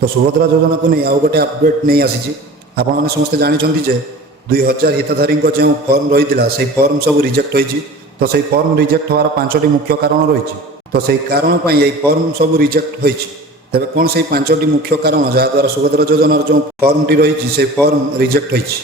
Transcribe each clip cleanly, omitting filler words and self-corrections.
तो सुभद्रा योजना को नहीं आउ गोटे अपडेट नहीं आसी आपण समस्ते जानते जे 2000 हितधारी जो फर्म रही से फर्म सब रिजेक्ट होती तो से फर्म रिजेक्ट होवार 5टी मुख्य कारण रही तो से कारण पर यही फर्म सब रिजेक्ट होती तेरे कौन से 5टी मुख्य कारण जहाद्वारा सुभद्रा योजनार जो फर्म टी रही से फर्म रिजेक्ट होती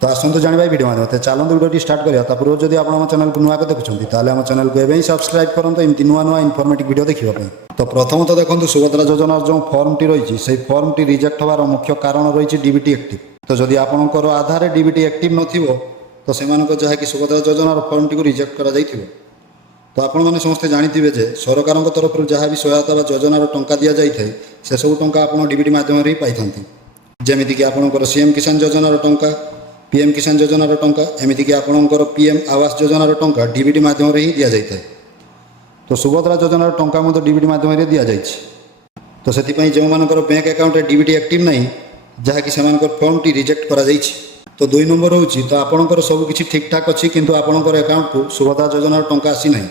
तो आसतु जाना भिडियो माध्यम चलते भिडियो स्टार्ट करा पूर्व जब आप चैनल को नुआ देखुं आम चैनल को एवं सब्सक्राइब करूँ एमती नुआ नुआ इनफर्मेटिव वीडियो देखा तो प्रथम तो देखो सुभद्रा योजनार जो फर्म टी रही से फर्म टी रिजेक्ट होवार मुख्य कारण रही डीबीटी एक्टिव तो जदि आपंकर आधार डीबीटी एक्टिव नथिबो तो सेमानक जहाँकि सुभद्रा योजनार फर्म टी रिजेक्ट करा जाइथिबो तो आपण मैंने समस्ते जानते जे सरकार तरफ जहाँ भी सहायता योजनार टंका दि जाए से सब टंका आप डीबीटी माध्यम ही पाई जमीक आपंकर सीएम किसान योजनार टंका पीएम किसान योजनार टंका एमतीक आपंकर पीएम आवास योजनार टंका डीबीटी माध्यम ही दि जाए तो सुभद्रा योजनार टंका डीबीटी माध्यम दि जाए तो से जो मानकर बैंक अकाउंट डीबीटी एक्टिव नहीं जहाँकि से फर्म टी रिजेक्ट करा तो 2 नंबर हूँ तो आपंकर सबकि ठीक ठाक अच्छी किंतु आपंकर अकाउंट को सुभद्रा योजनार टंका आसी ना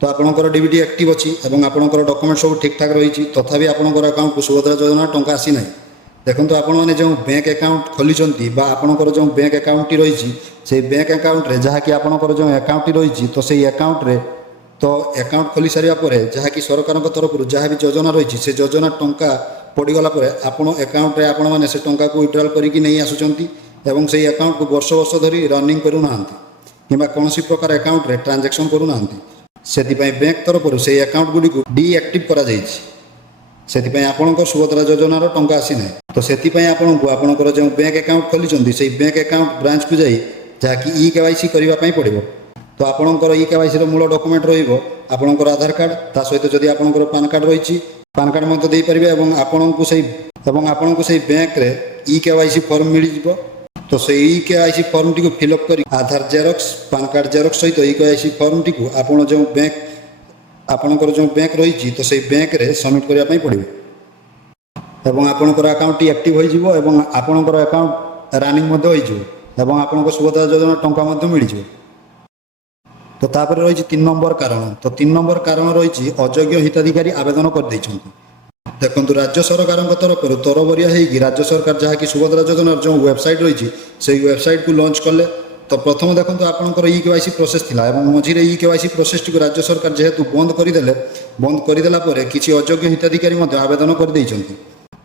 तो आपंकर डीबीटी एक्टिव अच्छी और आपंकर डॉक्यूमेंट सब ठीक ठाक रही तथापि आपंकर अकाउंट को सुभद्रा योजनार टंका आसी ना देखो आपण मैंने जो बैंक अकाउंट खोली आपंकर जो बैंक अकाउंट रही से बैंक अकाउंट जहाँकि आपंकर जो अकाउंट रही तो से अकाउंट रे तो अकाउंट खोली सारा पर जहाँकि सरकार तरफ जहाँ भी योजना रही से योजना टंका पड़गला आपण अकाउंट आपण मैंने से टंका को विड्रॉल करके नहीं आसुंच से अकाउंट को वर्ष वर्ष धरी रनिंग करूना कि कौन प्रकार अकाउंट रे ट्रांजैक्शन करूना से बैंक तरफ से अकाउंट गुड़ी को डीएक्टिव करा से आपंकर सुभद्रा योजनार टंका आसी ना तो से आपन को आपंकर जो बैंक अकाउंट खोली से बैंक अकाउंट ब्रांच को जाई जहाँकि ईकेवाईसी करने पड़ो तो आपंकर ईकेवाईसी मूल डॉक्यूमेंट रहा आधार कार्ड ता सहित जदि आपंकर पान कार्ड रही पान कार्ड मत दे पारे आपण को से बैंक रे ईकेवाईसी फॉर्म मिल जाव तो से ईकेवाईसी फॉर्म टी को फिलअप कर आधार जेरॉक्स पान कार्ड जेरॉक्स सहित ईकेवाईसी फॉर्म टी को आपण जो बैंक आपंकर जो बैंक रही तो से बैंक रे सबमिट करने पड़ो एवं आपंकर अकाउंट एक्टिव हो आपंकर अकाउंट रनिंग हो आपंकर सुभद्रा योजना टंका मिल जाव तो तापर रही 3 नंबर कारण तो 3 नंबर कारण रही अयोग्य हिताधिकारी आवेदन कर देखो राज्य सरकार तरफ तरबरिया होगी राज्य सरकार जहाँकि सुभद्रा योजनार जो वेबसाइट रही से वेबसाइट को लॉन्च कले तो प्रथम देखो आपंकर ईकेवाईसी प्रोसेस थिला मझे ईकेवाईसी प्रोसेस टी राज्य सरकार जेहेतु बंद करदेला किसी अयोग्य हिताधिकारी आवेदन कर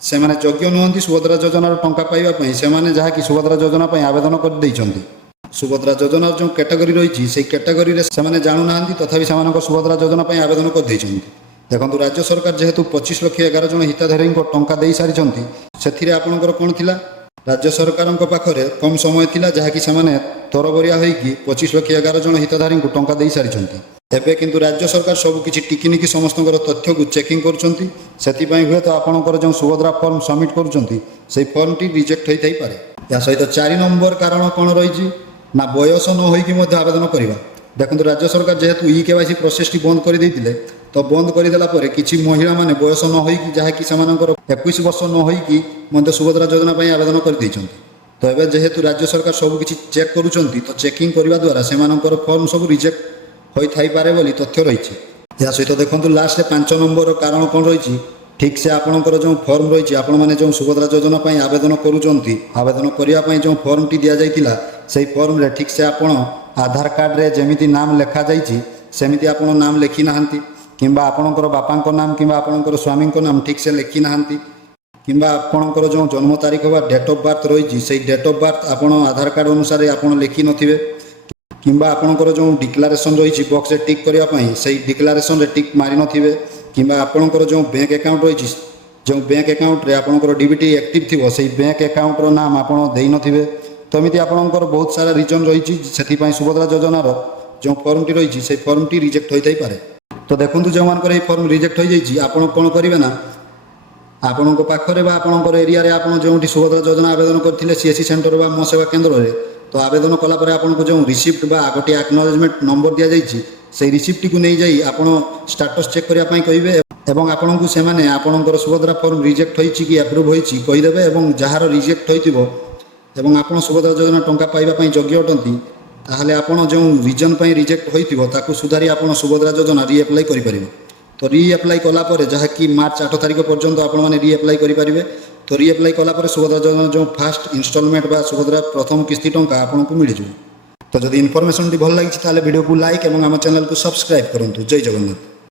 से योग्य नुहति सुभद्रा योजनार टंका पाइबा से जहाँकि सुभद्रा योजना आवेदन कर सुभद्रा योजनार जो कैटेगरी रही से कैटेगरी से जानूना तथापि से सुभद्रा योजना आवेदन कर देखो राज्य सरकार जेहेतु 25 लाख 11 जन हिताधारी टंका दे सारी से आपंकर कौन थिला राज्य सरकार पाखे कम समय थिला जहाँकि से तरबरिया होगी 25 लाख 11 जन हिताधारी टंका दे सारी एबे किंतु राज्य सरकार सबकि टिकिनिकी समस्त तथ्य को चेकिंग कर हुए तो आपंकर जो सुभद्रा फॉर्म सबमिट कर फॉर्म टी रिजेक्ट होता ही पारे या सहित 4 नंबर कारण कौन रही ना बयस न होगी आवेदन करवा देखो राज्य सरकार जेहेतु ईकेवाईसी प्रोसेस टी बंद कर देते तो बंद करदेला किसी महिला माने बयस न होगी जहाँकि से 21 वर्ष न होगी सुभद्रा योजना आवेदन कर तो एवं जेहेतु राज्य सरकार सबकि चेक करुँच तो चेकिंग करने द्वारा से फॉर्म सब रिजेक्ट होता बोली तथ्य रही या सहित देखो लास्ट 5 नंबर कारण कौन रही ठीक से आपंकर जो फॉर्म रही आपण मैंने जो सुभद्रा योजना आवेदन करुँच आवेदन करने जो फॉर्म टी दि जाता से फॉर्म रे ठीक से आपण आधार कार्ड रे जमीती नाम लिखा जाइए सेमिति आपण नाम लिखी ना किंबा आपणकर बापा नाम किंबा आपणकर स्वामी नाम ठीक से लिखी ना किंबा आपणकर जो जन्म तारीख बा डेट ऑफ बर्थ रही से डेट ऑफ बर्थ आपण आधार कार्ड अनुसार आपण लिखी नथिबे किंबा आपणकर जो डिक्लारेशन रही बॉक्स रे टिक करने से डिक्लारेशन रे टिक मारी नथिबे किंबा आपणकर जो बैंक अकाउंट रही जो बैंक अकाउंट रे आपणकर डीबीटी एक्टिव थिबो से बैंक अकाउंट रो नाम आपण देई नथिबे तो एमती आपणकर बहुत सारा रीजन रही सुभद्रा योजनार जो फॉर्म टी रही से फॉर्म टी रिजेक्ट होता ही पारे तो देखो जो मानकर फॉर्म रिजेक्ट हो जाइए आपड़ कौन करेंगे ना आपण पाखे आपंकर एरिया आप जो सुभद्रा योजना आवेदन करते सीएससी सेंटर बा मो सेवा केन्द्र में तो आवेदन कलापर आपको जो रिसिप्ट बा गोटे एक्नॉलेजमेंट नंबर दि जाइए से रिसिप्ट को नहीं जाई आप स्टेटस चेक करने कहे एवं आपन को से आपंकर सुभद्रा फॉर्म रिजेक्ट होइछि कि अप्रूव होइछि कहीदेवे एवं जार रिजेक्ट होइथिबो एवं आपन सुभद्रा योजना टंका पाइबा योग्य अटंती ताहले आपन जो रीजन रिजेक्ट होइथिबो ताकू सुधारी आपन सुभद्रा योजना रीअप्लाई करि परिबो। तो रीअप्लाई कलापर जहाँकि मार्च 8 तारिख पर्यंत आपने रीअप्लाई करेंगे। तो रीअप्लाई कलापर सुभद्रा योजना जो फास्ट इनस्टलमेंट बा सुभद्रा प्रथम किस्ती टंका आपको मिल जाए। तो जब इनफर्मेशन भल लगी वीडियो को लाइक और आम चैनल को सब्सक्राइब करूँ। जय जगन्नाथ।